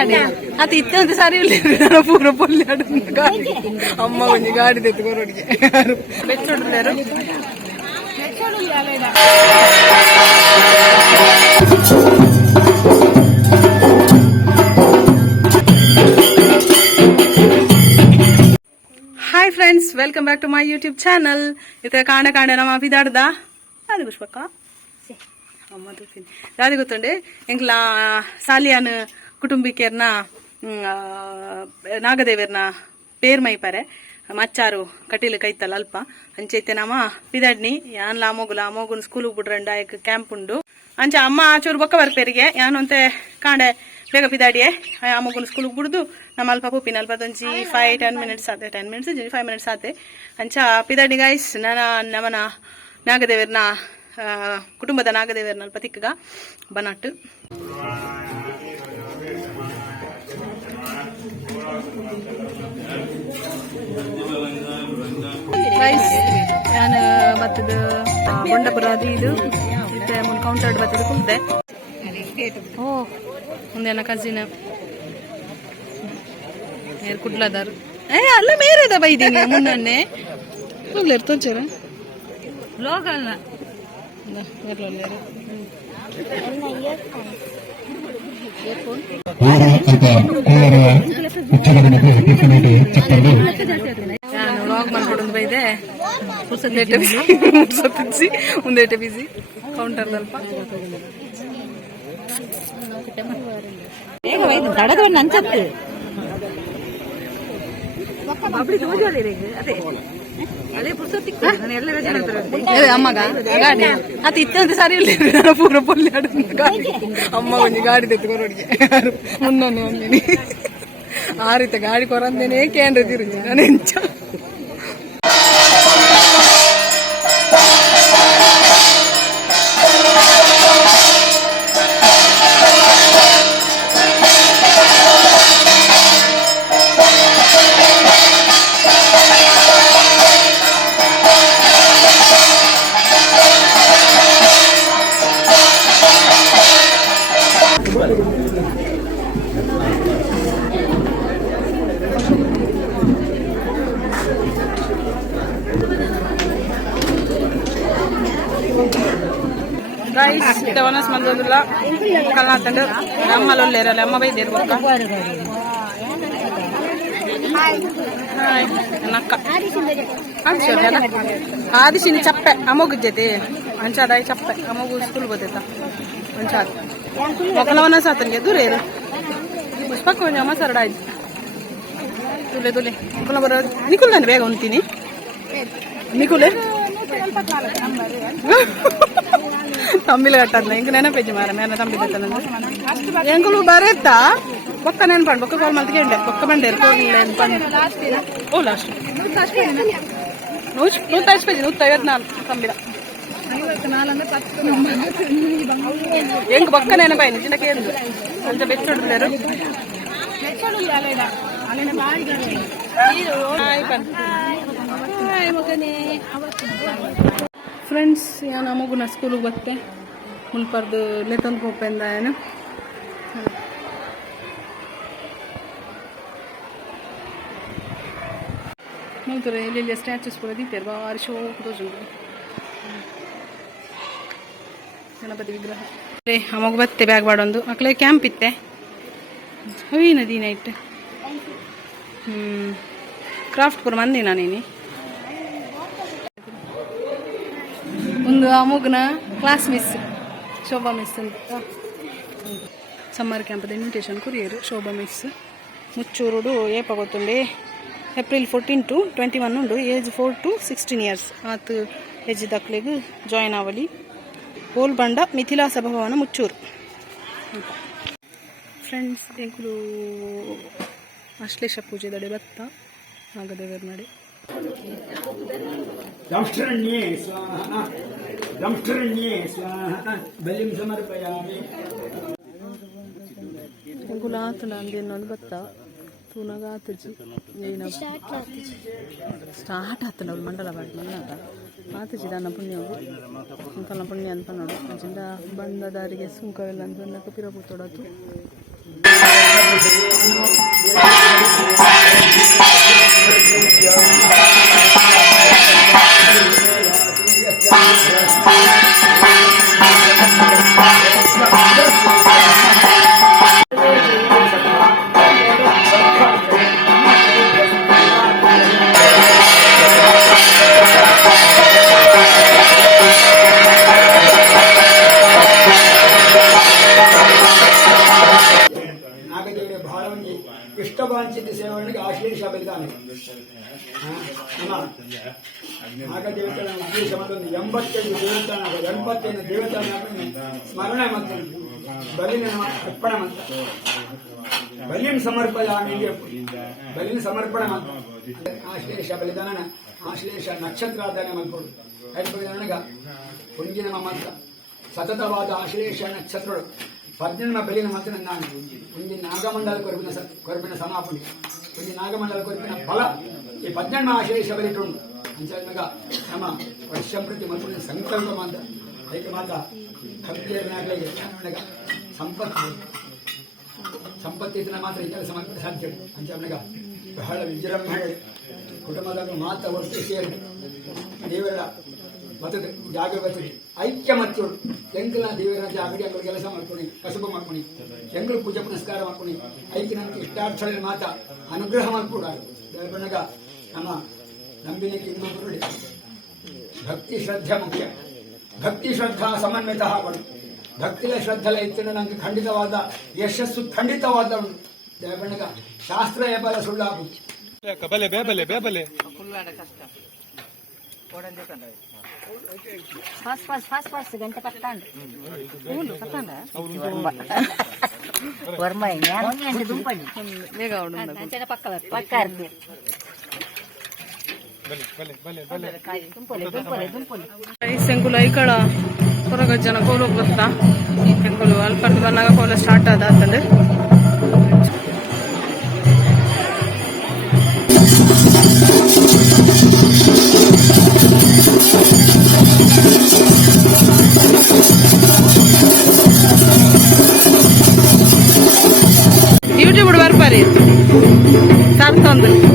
ಗಾಡಿ ಅದು ಇತ್ತಂತ ಸರಿ ಇಲ್ಲ ಪೂರ ಪೊಲ್ಲಾಡು ಗಾಡಿ ಅಮ್ಮ ಒಂದು ಗಾಡಿ ತೆತ್ಕೊರೋಡಿಗೆ ಬೆಚ್ಚೊಡ್ದಾರು hi friends welcome back to my YouTube channel ಇತ ಕಾಂಡ ಕಾಂಡ ನಮ್ಮ ಬಿದಾಡ್ದ ಅದು ಪುಷ್ಪಕ್ಕ ಅಮ್ಮ ತೂತೀನಿ ಯಾವ್ದು ಗೊತ್ತುಂಡೆ ಎಂಕ್ಲ ಸಾಲಿಯಾನ್ ಆ, ನಾಗದೇವರ್ನ ಪೇರ್ ಮೈಪರೆ. ಮಚ್ಚಾರು ಕಟೀಲು ಕೈತಲ್ಲ ಅಲ್ಪ. ಅಂಚೈತೆ ನಮ್ಮ ಪಿದಾಡ್ನಿ ಯಾನ್ ಲಾಮೋಗು ಲಾಮೋಗುನ್ ಸ್ಕೂಲ್ ಬಿಡ್ರಂಡ ಆಯ್ಕೆ ಕ್ಯಾಂಪ್ ಉಂಡು. ಅಂಚ ಅಮ್ಮ ಆಚೂರು ಬೊಕ್ಕ ಬರ್ಪೇರಿಗೆ ಯಾನು ಅಂತೆ ಕಾಂಡೆ ಬೇಗ ಪಿದಾಡಿಯೆ ಅಮ್ಮಗುನ್ ಮಗುನ ಸ್ಕೂಲ್ ಬಿಡ್ದು ನಮ್ಮ ಅಲ್ಪ ಪುಪ್ಪಿನ ಅಲ್ಪ ಒಂಜಿ ಫೈವ್ ಟೆನ್ ಮಿನಿಟ್ಸ್ ಆತೆ ಟೆನ್ ಮಿನಿಟ್ಸ್ ಫೈವ್ ಮಿನಿಟ್ಸ್ ಆತೆ. ಅಂಚ ಪಿದಾಡಿ ಗೈಸ್ ನನ್ನ ನಮನ ನಾಗದೇವರ್ನ ಕುಟುಂಬದ ನಾಗದೇವರ್ನ ಅಲ್ಪ ತಿಕ್ಕಗ ಬನಟ್ಟು ಗೈಸ್ ನಾನು ಮತ್ತದು ಬೊಂಡಪುರ ಅದು ಇದು ಮತ್ತೆ ಮುಂದೆ ಕೌಂಟರ್ ಬತ್ತದ ಕುಂತೆ ಓ ಮುಂದೆ ನನ್ನ ಕಸಿನ್ ಏರ್ ಕುಡ್ಲದಾರು ಏ ಅಲ್ಲ ಮೇರೆದ ಬೈದೀನಿ ಮುನ್ನೆ ಹೋಗ್ಲಾರ ತೋಚರ ಲೋಗಲ್ಲ ಊರ ಒಂದೇಟೆ ಬಿಸಿ ಮುಟ್ಸೊತ್ತಿಸಿ ಒಂದೇಟೆ ಬಿಸಿ ಕೌಂಟರ್ ಸ್ವಲ್ಪ ದಡದವನ್ನ ಅನ್ಸತ್ತು ಏ, ಅಮ್ಮಗ ಗಾಡಿ ಅದು ಇತ್ತಂತ ಸರಿ ಇಲ್ಲ ಪೂರ ಪೊಲ್ಲಾಡು ಗಾಡಿ ಅಮ್ಮ ಒಂದು ಗಾಡಿ ತೆತ್ಕೊರೋಡಿಗೆ ಮುನ್ನೊಂದು ಒಂದಿನಿ ಆ ರೀತಿ ಗಾಡಿ ಕೊರಂದೇನೆ ಕೇಂದ್ರ ತಿರುಗಿ ನಾನು ಎಂಚ గైస్ ఇతవనస్ మందుల కల్నాథండు అమ్మలో లేరా అమ్మ పోయి దేరు ఒక్క నక్క ఆదిశిని చెప్పే అమ్మ గుజ్జది. మంచి అదాయి చెప్పే అమ్మ స్కూల్ పోతేత. మంచి అది ఒకలవన సాతం ఎదు రేరు పుష్ప కొంచెం అమ్మ సరడా తులే తులే ఒకళ్ళ బర నికుల్దాన్ని బేగ ఉంటుంది నికులే? ತಂಬಿಲ ಕಟ್ಟದ್ನ ಇಂಕ ನೆನಪೈತಿ ಮಾರ ಮೇನ ತಂಬಿ ಕಟ್ಟನ ಎಂಕಲು ಬರೆತ್ತಾ ಬೊಕ್ಕ ನೆನ್ಪಂಡ್ ಬೊಕ್ಕ ಕಾಲ್ ಮಲ್ತಿಗೆ ಬೊಕ್ಕ ಬಂಡೇರು ಓ ಲಾಸ್ಟ್ ನೂಚ್ ನೂತ್ತ ಐಸ್ಪೇಜಿ ನೂತ್ತ ಐವತ್ನಾಲ್ಕು ತಂಬಿಲ ಎಂಕ್ ಬೊಕ್ಕ ನೆನಪಾಯ್ನಿ ಚಿನ್ನ ಕೇಳಿದ್ರು ಕೊಂಚ ಬೆಚ್ಚೊಡ್ದಾರು ಫ್ರೆಂಡ್ಸ್ ನಾನು ಮಗುನ ಸ್ಕೂಲಿಗೆ ಬತ್ತೆ. ಮುಲ್ಪರ್ದು ಲೆತಂದು ಕೋಪೆಂದ ಏನು. ನೋಡ್ತಾರೆ ಇಲ್ಲಿ ಸ್ಟ್ಯಾಚುಸ್ ಕೂಡ ಇದ್ದಾರೆ ಬಾರಿ ಶೋ ತೋಜುಂಡು ಗಣಪತಿ ವಿಗ್ರಹ. ರೇ ಅಮ್ಮಗ ಬತ್ತೆ ಬ್ಯಾಗ್ ಬಾಡೊಂದು. ಮಕ್ಕಳಿಗೆ ಕ್ಯಾಂಪ್ ಇತ್ತೆ. ಹೂವಿನ ದಿನ ಇಟ್ಟು ಹ್ಞೂ ಕ್ರಾಫ್ಟ್ ಪುರ ಮಂದಿ ನಾನೇನಿ ಒಂದು ಅಮುಗ್ನ ಕ್ಲಾಸ್ ಮಿಸ್ ಶೋಭಾ ಮಿಸ್ ಅಂತ. ಸಮ್ಮರ್ ಕ್ಯಾಂಪದ ಇನ್ವಿಟೇಷನ್ ಕುರಿಯರು ಶೋಭಾ ಮಿಸ್ ಮುಚ್ಚೂರುಡು ಏಪ ಗೊತ್ತುಂಡೆ? April fourteen to twenty one ಉಂಡು age four to sixteen years ಆತು ಏಜ್ ದಕ್ಲೆಗ್ ಜಾಯ್ನ್ ಆವಲಿ ಹೋಲ್ ಬಂಡ ಮಿಥಿಲಾ ಸಭಾಭವನ ಮುಚ್ಚೂರು. ಫ್ರೆಂಡ್ಸ್ ಎಂಕುಲು ಅಶ್ಲೇಷ ಪೂಜೆ ದಡೆ ಬತ್ತ. ನಾಗದೇವರ ನಡೆ. ದಂಷ್ಟ್ರಣ್ಯೇ ಸ್ವಾಹ ಬಲಿಂ ಸಮರ್ಪಯಾಮಿ ಗುಲಾತ್ ನಂದಿ ಅನ್ನೋದು ಬತ್ತ ತೂನಗ ಆತಜಿ ಏನ. ಸ್ಟಾರ್ಟ್ ಆತನ ಅವ್ಳು ಮಂಡಲ ಬಾಡಿ ಮನ್ನಾಗ ಆತಜಿ ದಾನ ಪುಣ್ಯವು ಪುಣ್ಯ ಅಂತ ನೋಡು. ಅಜಿಂದ ಬಂದ ದಾರಿಗೆ ಸುಂಕವೆಲ್ಲ ಅಂತ ಪಿರಪು ಆಗ ದೇವಸ್ಥಾನ ವಿಶೇಷ ಮತ್ತೊಂದು ಎಂಬತ್ತೈದು ದೇವಸ್ಥಾನ ಎಂಬತ್ತೈದು ದೇವಸ್ಥಾನ ಸ್ಮರಣೆ ಮತ್ತೊಂದು ಬಲಿನ ಅರ್ಪಣೆ ಮಂತ್ರ ಬಲಿನ ಸಮರ್ಪಣ. ಬಲಿನ ಸಮರ್ಪಣೆ ಮಂತ್ರ ಆಶ್ಲೇಷ ಬಲಿದಾನ ಆಶ್ಲೇಷ ನಕ್ಷತ್ರ ಆಧಾರ ಮಲ್ಕೊಂಡು ಕೈಪಡಿದ ಪುಂಜಿನ ಮಂತ್ರ ಸತತವಾದ ಆಶ್ಲೇಷ ನಕ್ಷತ್ರಗಳು ಪದ್ಮ ಬಲಿನ ಮಾತ್ರ ನಾನು ಪುಂಜಿನ ನಾಗಮಂಡಲ ಕೊರಬಿನ ಕೊರಬಿನ ಸಮಾಪಣೆ కొరిపిన సమాపని కొన్ని నాగమండల కొరిపిన ఫల ఈ పద్దెనిమిది ఆశేష బలిటుండు అంచేతగా తమ వర్షం ప్రతి మంత్రుని సంకల్పమంత ఐకమాత కవిగా సంపత్తి ಸಂಪತ್ತಿ ಇದನ್ನ ಮಾತ್ರ ಇತರ ಸಮರ್ಪಣೆ ಸಾಧ್ಯ ಅಂಚವನಿಗ ಬಹಳ ವಿಜೃಂಭಣೆ ಕುಟುಂಬದ ಮಾತ ಒಟ್ಟು ಸೇರಿ ದೇವರ ಬದುಕು ಜಾಗ ಬದುಕು ಐಕ್ಯ ಮತ್ತು ಹೆಂಗಲ ದೇವರಾಜ ಅಂಗಡಿ ಅಂಗಡಿ ಕೆಲಸ ಮಾಡ್ಕೊಡಿ ಕಸುಬು ಮಾಡ್ಕೊಡಿ ಎಂಗಳು ಪೂಜೆ ಪುನಸ್ಕಾರ ಮಾಡ್ಕೊಡಿ. ಐಕ್ಯ ನಮಗೆ ಇಷ್ಟಾರ್ಥಗಳ ಮಾತ ಅನುಗ್ರಹ ಮಾಡ್ಕೊಡ. ನಮ್ಮ ನಂಬಿನಿಗೆ ಇನ್ನೊಬ್ಬರು ಭಕ್ತಿ ಶ್ರದ್ಧೆ ಮುಖ್ಯ. ಭಕ್ತಿ ಶ್ರದ್ಧಾ ಸಮನ್ವಿತ ಬಡು ಭಕ್ತಿಯ ಶ್ರದ್ಧೆಲ ಇತ್ತಿನ ನಂಗೆ ಖಂಡಿತವಾದ ಯಶಸ್ಸು ಖಂಡಿತವಾದ ಉಂಟು ದೇವಣ್ಣಗ ಶಾಸ್ತ್ರ ಎಬಲ ಸುಳ್ಳಾಗು. ಬೇಬಲೆ ಬೇಬಲೆ. ಬೇಬಲೆ ఫాస్ట్ ఫాస్ట్ ఫాస్ట్ ఫాస్ట్ గంట పట్టండి పట్టండి వర్మ అంటే దుంపండి ಬೇಗ ಉಂಡು పక్క పక్క దుంపలే దుంపలే దుంపలే ಈ ಸೆಂಕುಲು ಐಕಳ ಹೊರಗ ಜನ ಕೋಲು ಗೊತ್ತಾ ಸೆಂಕುಲು ಅಲ್ಪಟ್ಟು ಬಂದಾಗ ಕೋಲ ಸ್ಟಾರ್ಟ್ ಆದ ಅಂತಂದ್ರೆ ಯೂಟ್ಯೂಬ್ ಬರ್ಬಾರಿ ಸಾರ್ತಂದು